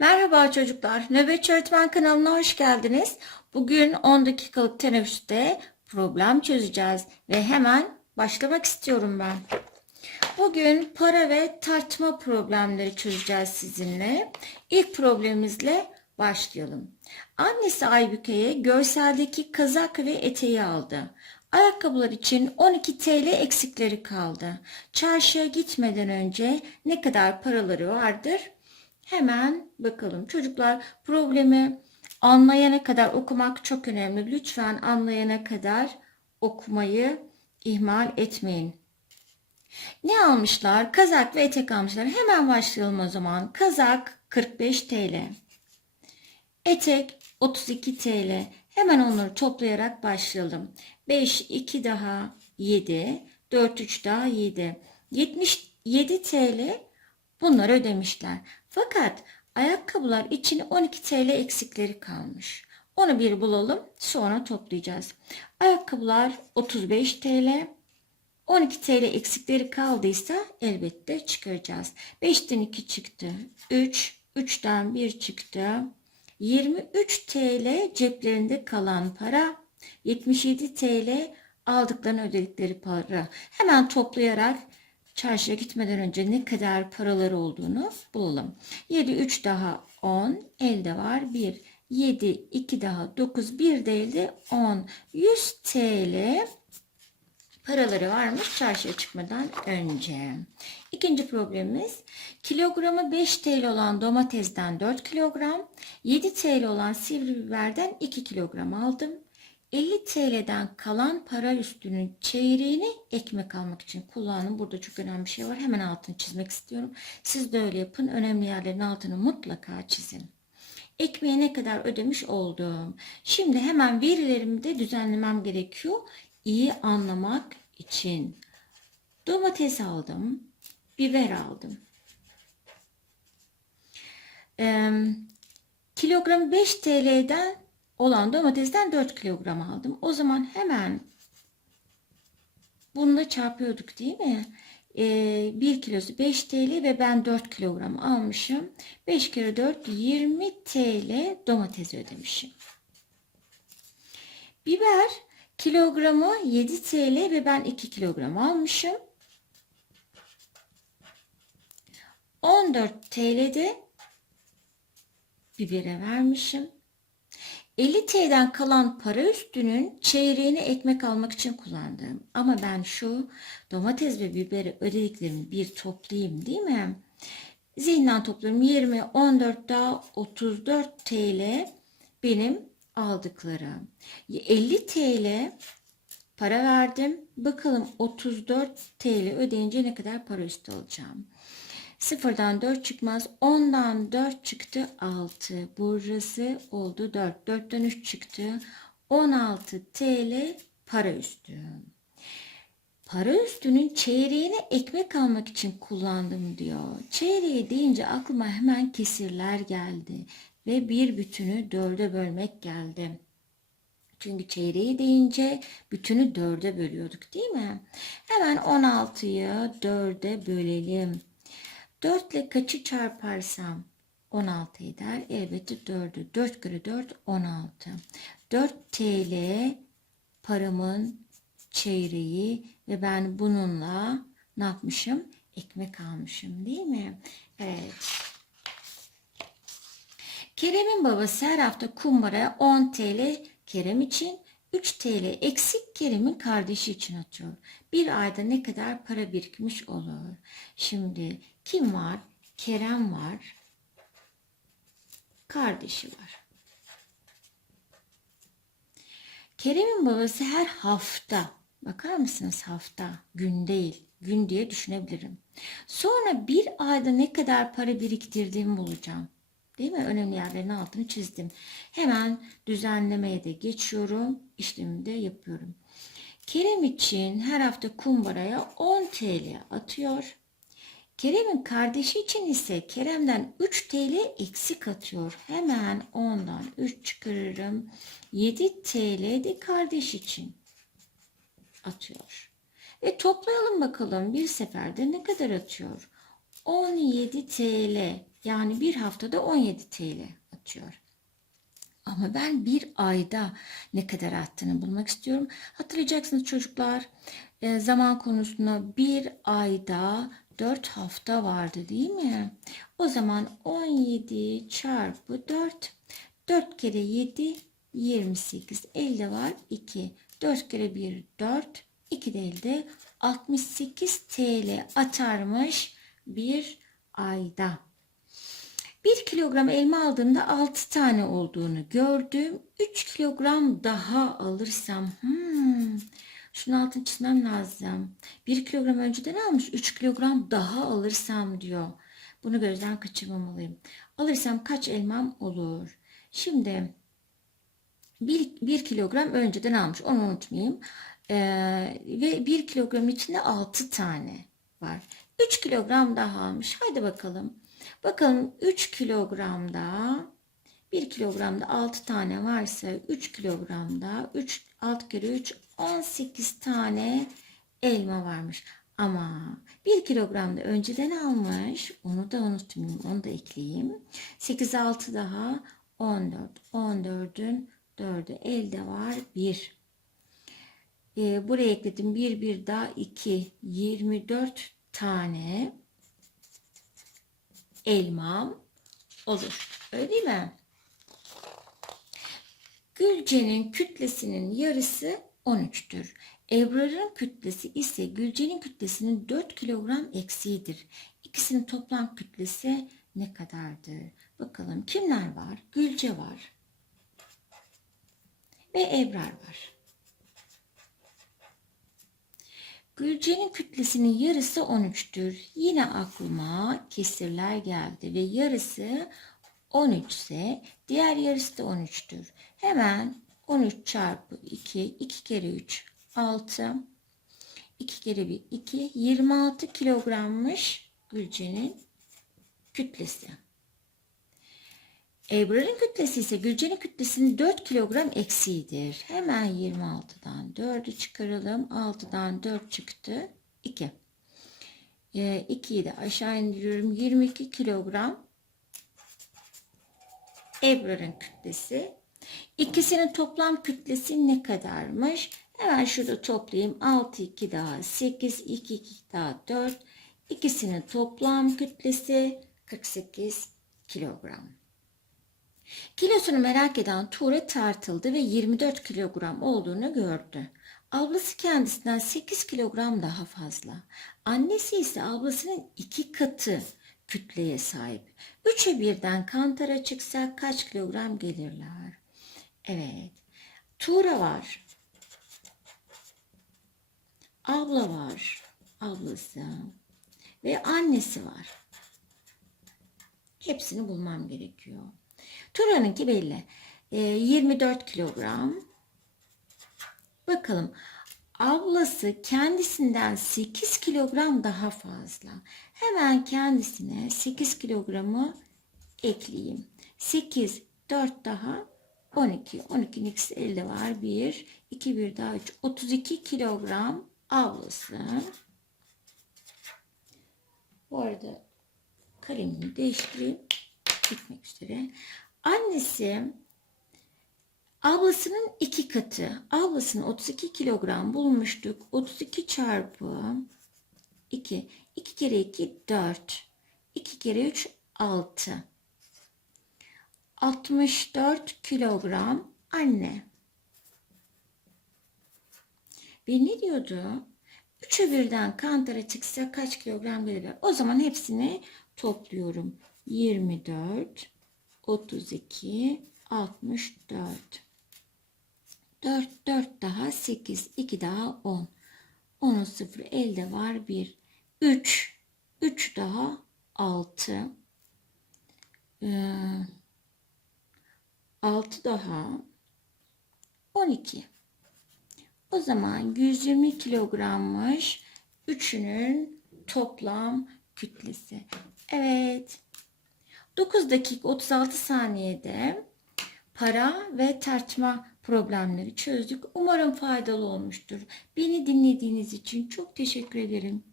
Merhaba çocuklar. Nöbetçi Öğretmen kanalına hoş geldiniz. Bugün 10 dakikalık teneffüste problem çözeceğiz ve hemen başlamak istiyorum ben. Bugün para ve tartma problemleri çözeceğiz sizinle. İlk problemimizle başlayalım. Annesi Aybüke'ye görseldeki kazak ve eteği aldı. Ayakkabılar için 12 TL eksikleri kaldı. Çarşıya gitmeden önce ne kadar paraları vardır? Hemen bakalım. Çocuklar problemi anlayana kadar okumak çok önemli. Lütfen anlayana kadar okumayı ihmal etmeyin. Ne almışlar? Kazak ve etek almışlar. Hemen başlayalım o zaman. Kazak 45 TL. Etek 32 TL. Hemen onları toplayarak başlayalım. 5, 2 daha 7, 4, 3 daha 7. 77 TL bunları ödemişler. Fakat ayakkabılar için 12 TL eksikleri kalmış. Onu bir bulalım sonra toplayacağız. Ayakkabılar 35 TL. 12 TL eksikleri kaldıysa elbette çıkaracağız. 5'ten 2 çıktı. 3, 3'ten 1 çıktı. 23 TL ceplerinde kalan para. 77 TL aldıklarını ödedikleri para. Hemen toplayarak çarşıya gitmeden önce ne kadar paraları olduğunu bulalım. 7, 3 daha 10. Elde var 1. 7, 2 daha 9. 1 de elde 10. 100 TL paraları varmış çarşıya çıkmadan önce. İkinci problemimiz kilogramı 5 TL olan domatesden 4 kilogram, 7 TL olan sivri biberden 2 kilogram aldım. 50 TL'den kalan para üstünün çeyreğini ekmek almak için kullanın. Burada çok önemli bir şey var. Hemen altını çizmek istiyorum. Siz de öyle yapın. Önemli yerlerin altını mutlaka çizin. Ekmeğe ne kadar ödemiş oldum. Şimdi hemen verilerimi de düzenlemem gerekiyor. İyi anlamak için. Domates aldım. Biber aldım. Ee, kilogramı 5 TL'den olan domatesten 4 kilogram aldım. O zaman hemen bununla çarpıyorduk değil mi? Ee, 1 kilosu 5 TL ve ben 4 kilogram almışım. 5 kere 4 20 TL domates ödemişim. Biber kilogramı 7 TL ve ben 2 kilogram almışım. 14 TL'de bibere vermişim. 50 TL'den kalan para üstünün çeyreğini ekmek almak için kullandım. Ama ben şu domates ve biberi ödediklerimi bir toplayayım değil mi? Zihinden toplarım 20, 14 daha 34 TL benim aldıklarım. 50 TL para verdim. Bakalım 34 TL ödeyince ne kadar para üstü alacağım. Sıfırdan 4 çıkmaz. 10'dan 4 çıktı 6. Burası oldu 4. 4'ten 3 çıktı. 16 TL para üstü. Para üstünün çeyreğini ekmek almak için kullandım diyor. Çeyreği deyince aklıma hemen kesirler geldi. Ve bir bütünü dörde bölmek geldi. Çünkü çeyreği deyince bütünü dörde bölüyorduk değil mi? Hemen 16'yı dörde bölelim. 4 ile kaçı çarparsam 16 eder. Elbette 4'ü. 4 kere 4 16. 4 TL paramın çeyreği ve ben bununla ne yapmışım? Ekmek almışım değil mi? Evet. Kerem'in babası her hafta kumbaraya 10 TL Kerem için 3 TL eksik Kerem'in kardeşi için atıyor. Bir ayda ne kadar para birikmiş olur? Şimdi kim var? Kerem var. Kardeşi var. Kerem'in babası her hafta, bakar mısınız hafta, gün değil, gün diye düşünebilirim. Sonra bir ayda ne kadar para biriktirdiğimi bulacağım. Değil mi? Önemli yerlerin altını çizdim. Hemen düzenlemeye de geçiyorum. İşlemi de yapıyorum. Kerem için her hafta kumbaraya 10 TL atıyor. Kerem'in kardeşi için ise Kerem'den 3 TL eksik atıyor. Hemen 10'dan 3 çıkarırım. 7 TL de kardeş için atıyor. Ve toplayalım bakalım bir seferde ne kadar atıyor. 17 TL Yani bir haftada 17 TL atıyor. Ama ben bir ayda ne kadar attığını bulmak istiyorum. Hatırlayacaksınız çocuklar e, zaman konusunda bir ayda 4 hafta vardı değil mi? O zaman 17 çarpı 4. 4 kere 7 28. Elde var 2. 4 kere 1 4. 2 de elde 68 TL atarmış bir ayda. 1 kilogram elma aldığımda 6 tane olduğunu gördüm. 3 kilogram daha alırsam hmm, şunun altını çizmem lazım. 1 kilogram önceden almış 3 kilogram daha alırsam diyor. Bunu gözden kaçırmamalıyım. Alırsam kaç elmam olur? Şimdi 1, 1 kilogram önceden almış onu unutmayayım. Ee, ve 1 kilogram içinde 6 tane var. 3 kilogram daha almış. Hadi bakalım. Bakalım 3 kilogramda 1 kilogramda 6 tane varsa 3 kilogramda 3 6 kere 3 18 tane elma varmış. Ama 1 kilogramda önceden almış. Onu da unutmayayım. Onu da ekleyeyim. 8 6 daha 14. 14'ün 4'ü elde var 1. Ee, buraya ekledim. 1 1 daha 2 24 tane elmam olur. Öyle değil mi? Gülce'nin kütlesinin yarısı 13'tür. Ebrar'ın kütlesi ise Gülce'nin kütlesinin 4 kilogram eksiğidir. İkisinin toplam kütlesi ne kadardır? Bakalım kimler var? Gülce var. Ve Ebrar var. Gülce'nin kütlesinin yarısı 13'tür. Yine aklıma kesirler geldi ve yarısı 13 ise diğer yarısı da 13'tür. Hemen 13 çarpı 2, 2 kere 3, 6, 2 kere 1, 2, 26 kilogrammış Gülce'nin kütlesi. Ebrar'ın kütlesi ise Gülce'nin kütlesinin 4 kilogram eksiğidir. Hemen 26'dan 4'ü çıkaralım. 6'dan 4 çıktı. 2. E, 2'yi de aşağı indiriyorum. 22 kilogram Ebrar'ın kütlesi. İkisinin toplam kütlesi ne kadarmış? Hemen şurada toplayayım. 6, 2 daha 8, 2, 2 daha 4. İkisinin toplam kütlesi 48 kilogram. Kilosunu merak eden Tuğra tartıldı ve 24 kilogram olduğunu gördü. Ablası kendisinden 8 kilogram daha fazla. Annesi ise ablasının iki katı kütleye sahip. Üçe birden kantara çıksak kaç kilogram gelirler? Evet. Tuğra var. Abla var. Ablası. Ve annesi var. Hepsini bulmam gerekiyor. Turan'ınki belli. E, 24 kilogram. Bakalım. Ablası kendisinden 8 kilogram daha fazla. Hemen kendisine 8 kilogramı ekleyeyim. 8, 4 daha 12. 12'nin ikisi elde var. 1, 2, 1 daha 3. 32 kilogram ablası. Bu arada kalemimi değiştireyim. Bitmek üzere. Annesi ablasının iki katı. Ablasını 32 kilogram bulmuştuk. 32 çarpı 2. 2 kere 2 4. 2 kere 3 6. 64 kilogram anne. Ve ne diyordu? Üçü birden kantara çıksa kaç kilogram gelir? O zaman hepsini topluyorum. 24, 32, 64. 4, 4 daha 8, 2 daha 10. 10'un sıfırı elde var 1. 3, 3 daha 6. Ee, 6 daha 12. O zaman 120 kilogrammış üçünün toplam kütlesi. Evet. 9 dakika 36 saniyede para ve tartma problemleri çözdük. Umarım faydalı olmuştur. Beni dinlediğiniz için çok teşekkür ederim.